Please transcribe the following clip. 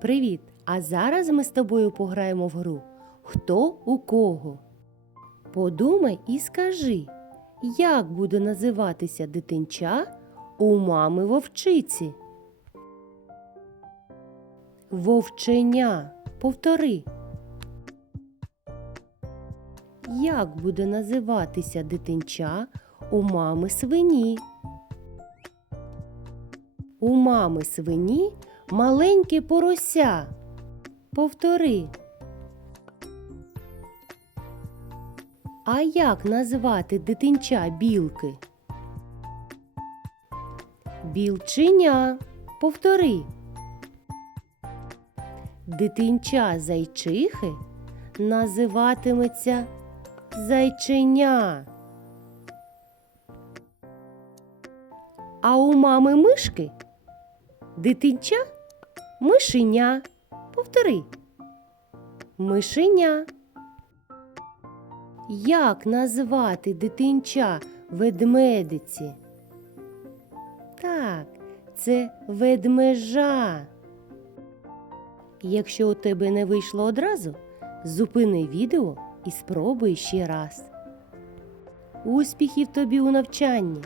Привіт! А зараз ми з тобою пограємо в гру Хто у кого. Подумай і скажи, як буде називатися дитинча у мами вовчиці? Вовченя. Повтори. Як буде називатися дитинча у мами свині? У мами свині маленьке порося. Повтори. А як назвати дитинча білки? Білченя. Повтори. Дитинча зайчихи називатиметься зайченя. А у мами мишки дитинча мишеня. Повтори. Мишеня. Як назвати дитинча ведмедиці? Так, це ведмежа. Якщо у тебе не вийшло одразу, зупини відео і спробуй ще раз. Успіхів тобі у навчанні!